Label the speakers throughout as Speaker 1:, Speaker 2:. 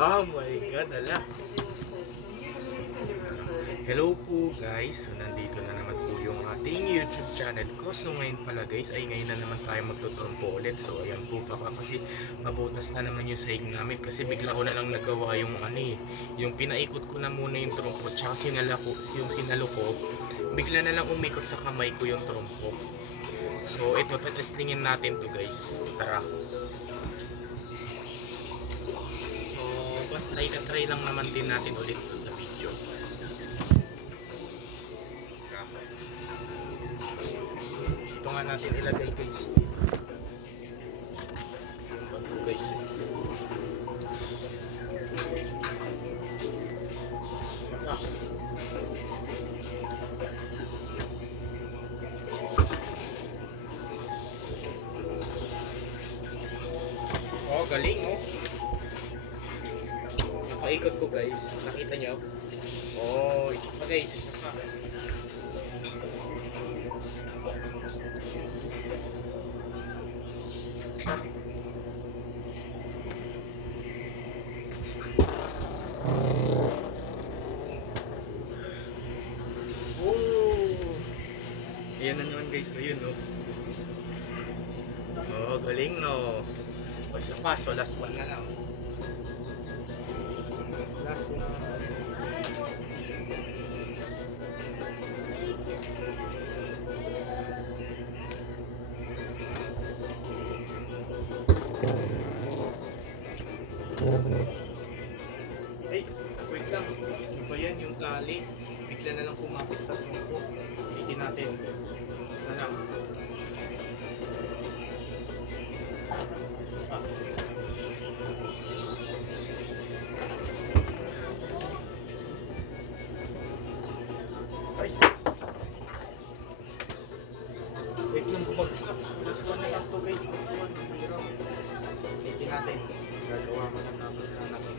Speaker 1: Oh my God, ala. Hello po guys, so nandito na naman po yung ating YouTube channel ko. So ngayon pala guys, ay ngayon na naman tayo magtutrompo ulit. So ayan po baka kasi mabutas na naman yung sahig namin Kasi bigla ko na lang nagawa yung ano eh Yung pinaikot ko na muna yung trompo Tsaka sinala ko, yung sinalo ko Bigla na lang umikot sa kamay ko yung trompo So ito, testingin natin to guys. Tara basta itatry lang naman din natin ulit to sa video. Ito nga natin ilagay guys. Yung bag ko guys. Saka oh galing oh napaikot ko guys nakita nyo oh isa pa guys isa pa Oh! Ayan na naman guys, ayun no. Oh, galing no. O isa pa, so last one na lang. Last, one. Ay, wait lang. Ano ba yan? Yung tali. Bigla na lang kumapit sa tungko. Hindi natin. Basta lang. Isa pa. So, last one na lang to guys. Last one. Hirap. Hindi natin. Gagawa ko na dapat sana to.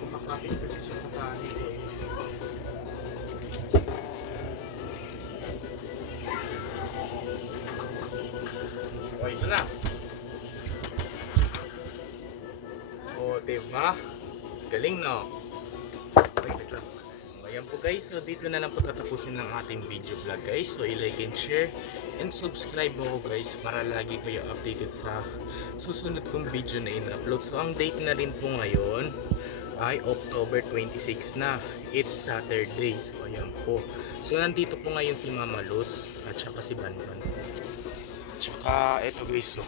Speaker 1: Kumakapit kasi siya sa tali ko eh. O, ito na. O, diba? Galing, no? Wait, wait lang. Ayan po guys, so dito na lang po tatapusin ng ating video vlog guys. So i-like and share and subscribe mo guys para lagi kayo updated sa susunod kong video na in-upload. So ang date na rin po ngayon ay October 26 na. It's Saturday. So ayan po. So nandito po ngayon si Mama Luz at saka si Banban. Tsaka eto guys so.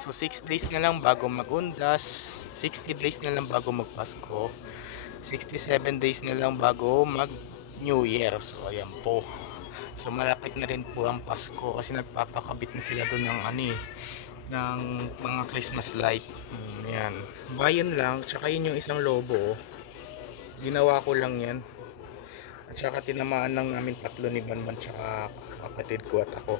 Speaker 1: So 6 days na lang bago magundas, 60 days na lang bago magpasko, 67 days na lang bago mag New Year. So ayan po. So malapit na rin po ang Pasko kasi nagpapakabit na sila doon ng ano eh, ng mga Christmas light. Mm, yan. Bayan lang, tsaka yun yung isang lobo. oh. Ginawa ko lang yan. At saka tinamaan lang namin tatlo ni Banban tsaka kapatid ko at ako.